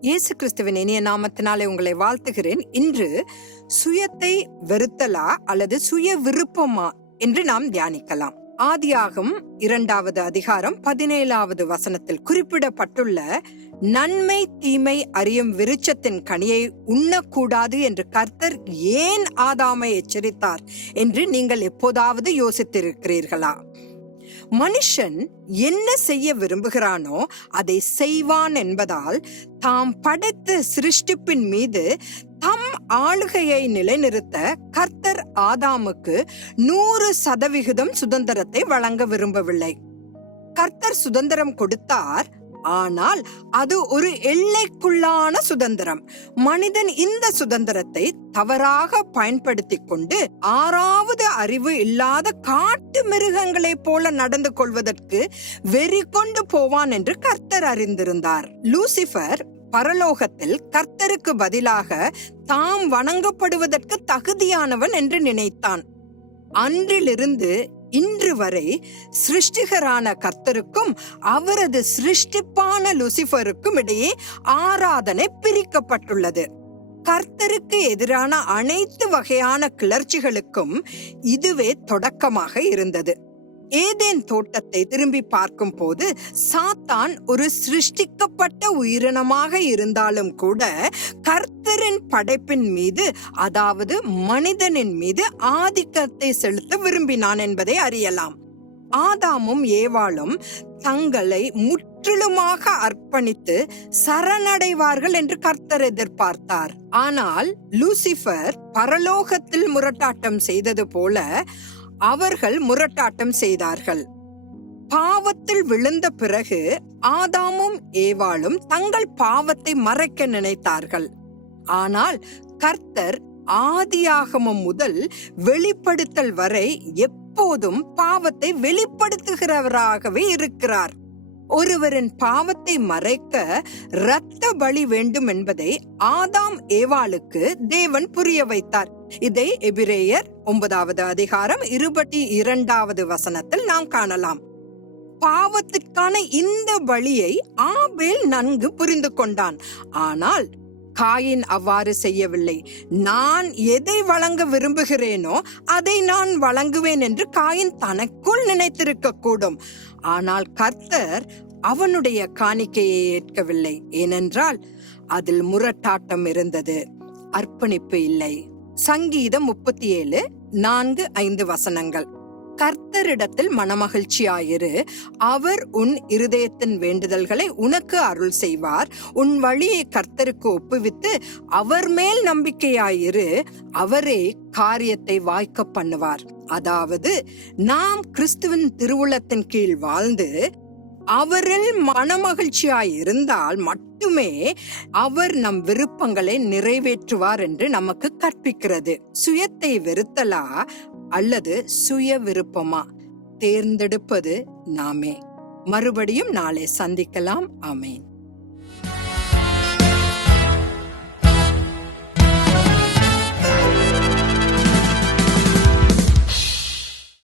இயேசு கிறிஸ்துவின் இனிய நாமத்தினாலே உங்களை வாழ்த்துகிறேன். இன்று சுயத்தை வெறுத்தலா அல்லது சுய விருப்பமா என்று நாம் தியானிக்கலாம். ஆதியாகம் இரண்டாவது அதிகாரம் பதினேழாவது வசனத்தில் குறிப்பிடப்பட்டுள்ள நன்மை தீமை அறியும் விருட்சத்தின் கனியை உண்ணக்கூடாது என்று கர்த்தர் ஏன் ஆதாமை எச்சரித்தார் என்று நீங்கள் எப்போதாவது யோசித்திருக்கிறீர்களா? மனுஷன் என்ன செய்ய விரும்புகிறானோ அதை செய்வான் என்பதால் தாம் படைத்த சிருஷ்டிப்பின் மீது தம் ஆளுகையை நிலைநிறுத்த கர்த்தர் ஆதாமுக்கு நூறு சதவிகிதம் சுதந்திரத்தை வழங்க விரும்பவில்லை. கர்த்தர் சுதந்திரம் கொடுத்தார் ஆனால் அது ஒரு எல்லைக்குள்ளான சுதந்திரம். மனிதன் இந்த சுதந்திரத்தை தவறாக பயன்படுத்தி கொண்டு ஆறாவது அறிவு இல்லாத காட்டு மிருகங்களைப் போல நடந்து கொள்வதற்கு வெறி கொண்டு போவான் என்று கர்த்தர் அறிந்திருந்தார். லூசிபர் பரலோகத்தில் கர்த்தருக்கு பதிலாக தாம் வணங்கப்படுவதற்கு தகுதியானவன் என்று நினைத்தான். அன்றிலிருந்து இன்று வரை சிருஷ்டிகரான கர்த்தருக்கும் அவரது சிருஷ்டிப்பான லூசிபருக்கும் இடையே ஆராதனை பிரிக்கப்பட்டுள்ளது. கர்த்தருக்கு எதிரான அனைத்து வகையான கிளர்ச்சிகளுக்கும் இதுவே தொடக்கமாக இருந்தது. ஏதேன் தோட்டத்தை திரும்பி பார்க்கும் போது சாத்தான் ஒரு சிருஷ்டிக்கப்பட்ட உயிரினமாக இருந்தாலும் கூட கர்த்தரின் படைப்பின் மீது அதாவது மனிதனின் மீது ஆதிக்கத்தை செலுத்த விரும்பினான் என்பதை அறியலாம். ஆதாமும் ஏவாளும் தங்களை முற்றிலுமாக அர்ப்பணித்து சரணடைவார்கள் என்று கர்த்தர் எதிர்பார்த்தார். ஆனால் லூசிபர் பரலோகத்தில் முரட்டாட்டம் செய்தது போல அவர்கள் முரட்டாட்டம் செய்தார்கள். பாவத்தில் விழுந்த பிறகு ஆதாமும் ஏவாளும் தங்கள் பாவத்தை மறைக்க நினைத்தார்கள். ஆனால் கர்த்தர் ஆதியாகமம் முதல் வெளிப்படுத்தல் வரை எப்போதும் பாவத்தை வெளிப்படுத்துகிறவராகவே இருக்கிறார். ஒருவரின் பாவத்தை மறைக்க இரத்த பலி வேண்டும் என்பதை ஆதாம் ஏவாளுக்கு தேவன் புரிய வைத்தார். இதை எபிரேயர் ஒன்பதாவது அதிகாரம் இருபத்தி இரண்டாவது வசனத்தில் நாம் காணலாம். பாவத்திற்கான இந்த வழியை ஆபேல் நன்கு புரிந்து கொண்டான். ஆனால் காயின் அவ்வாறு செய்யவில்லை. நான் எதை வழங்க விரும்புகிறேனோ அதை நான் வழங்குவேன் என்று காயின் தனக்குள் நினைத்திருக்க கூடும் ஆனால் கர்த்தர் அவனுடைய காணிக்கையை ஏற்கவில்லை. ஏனென்றால் அதில் முரட்டாட்டம் இருந்தது. அர்ப்பணிப்பு இல்லை. சங்கீதம் முப்பத்தி ஏழு நான்கு ஐந்து வசனங்கள். கர்த்தரிடத்தில் மனமகிழ்ச்சியாயிரு. அவர் உன் இருதயத்தின் வேண்டுதல்களை உனக்கு அருள் செய்வார். உன் வழியை கர்த்தருக்கு ஒப்புவித்து அவர் மேல் நம்பிக்கையாயிரு. அவரே காரியத்தை வாய்க்க பண்ணுவார். அதாவது நாம் கிறிஸ்துவின் திருவுளத்தின் கீழ் வாழ்ந்து அவரில் மனமகிழ்ச்சியாய் இருந்தால் மட்டுமே அவர் நம் விருப்பங்களை நிறைவேற்றுவார் என்று நமக்கு கற்பிக்கிறது. சுயத்தை வெறுத்தலா அல்லது சுய விருப்பமா? தேர்ந்தெடுப்பது நாமே. மறுபடியும் நாளை சந்திக்கலாம். அமேன்